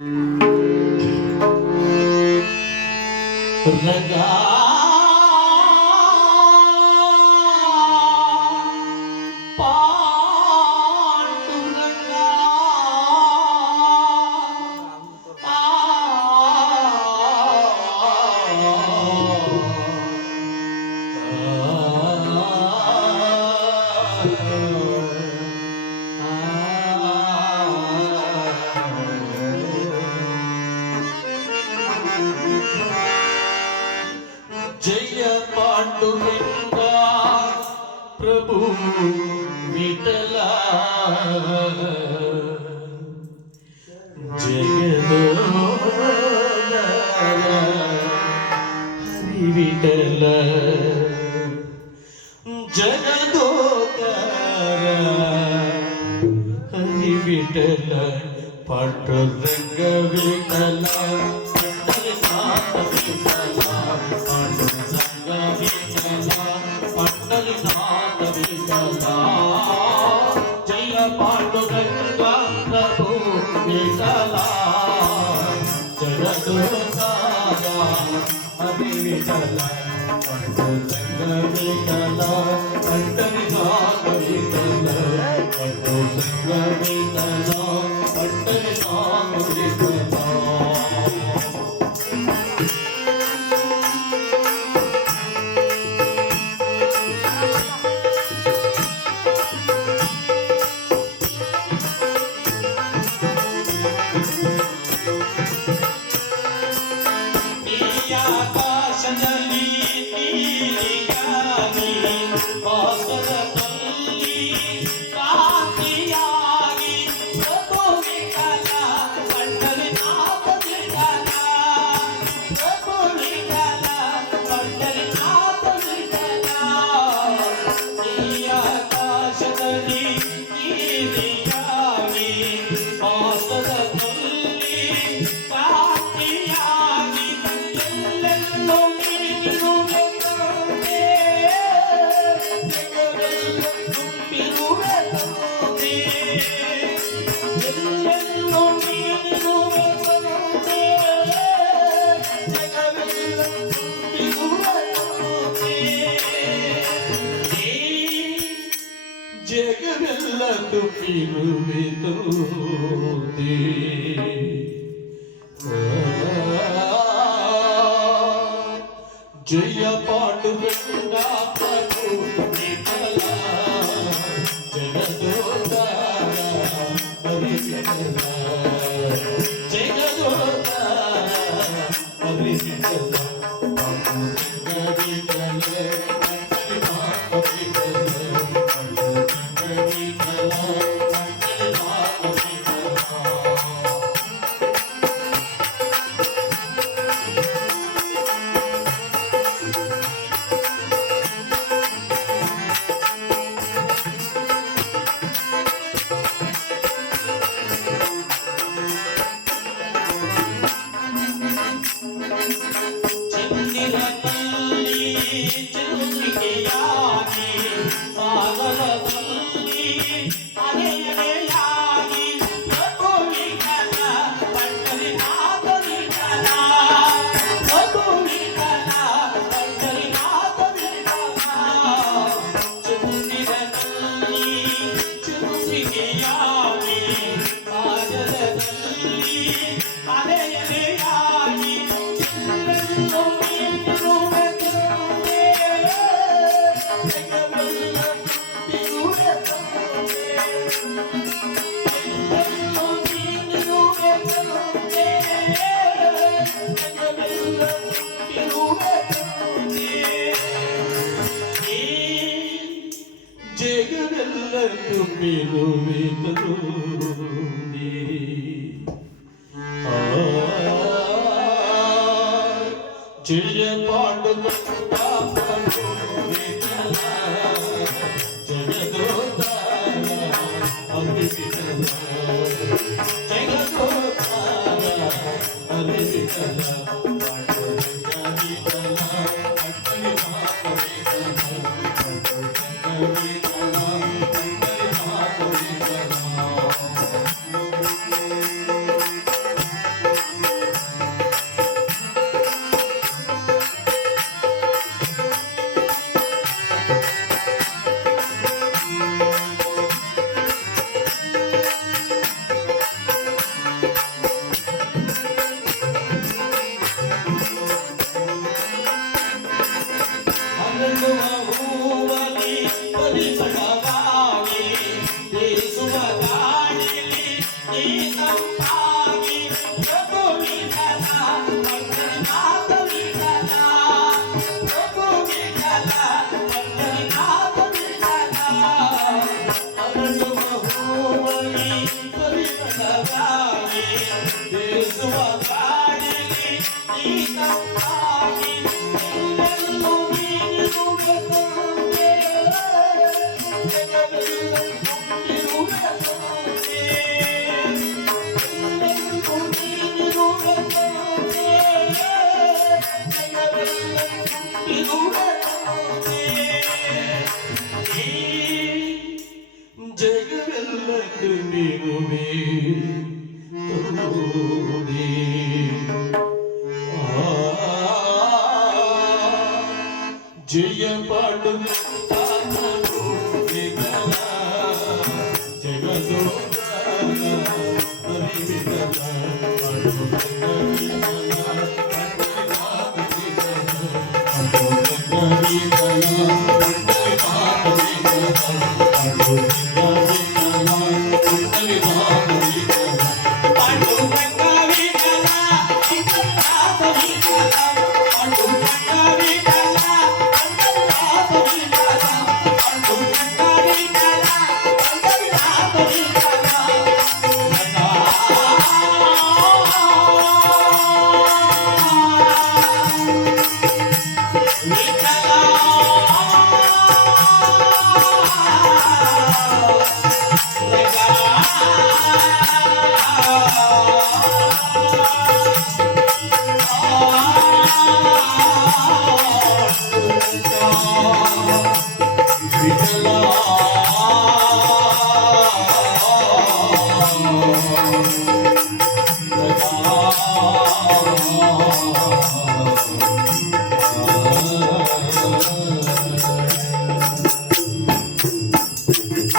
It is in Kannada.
रगा पांडुरंगा जय पांडुरंगा प्रभु विठला जगदोदर हरि विठल जगदोदर हरि विठल पांडुरंग विठल पंढरीनाथ विठला जय पांडुरंगा प्रभु विठला जगदोदारा हरि विठला पांडुरंग विठला पंढरीनाथ विठला पांडुरंग विठला पंढरीनाथ विठला ಜಗವೆಲ್ಲ ತುಂಬಿರುವೆದು ಜಯ ಪಾಂಡುರಂಗ ಪ್ರಭು ವಿಠಲ ಜಗದೋದಾರ ಹರಿ ವಿಠಲ ಜಗದೋದಾರ ಹರಿ ವಿಠಲ ಪಾಂಡುರಂಗ ವಿಠಲ ಜಗವೆಲ್ಲ ತುಂಬಿರುವೆದು ಜಯ ಪಾಂಡುರಂಗ ಪ್ರಭು ವಿಠಲ ಜಗದೋದಾರ ಹರಿ ವಿಠಲ ಜಗದೋದಾರ ಹರಿ ವಿಠಲ ಪಾಂಡುರಂಗ ವಿಠಲ पंढरीनाथ विठला पंढरीनाथ विठला ಸೇರಿಸುವ ಗಾಳಿಲಿ ನೀನಂತಾಗಿ ಎಲ್ಲೆಲ್ಲೂ ನೀನಿರುವ ತಂದೆ, ಜಗವೆಲ್ಲ ತುಂಬಿರುವ ತಂದೆ, ಎಲ್ಲೆಲ್ಲೂ ನೀನಿರುವ ತಂದೆ, ಜಗವೆಲ್ಲ ತುಂಬಿರುವ ತಂದೆ. ಈ ಜಗವೆಲ್ಲ ತುಂಬಿರುವೆ ತೋಡೆ. ಜಯ ಪಾಡುತ್ತ ಜಗದೋದ ಅರಿವಿದಲ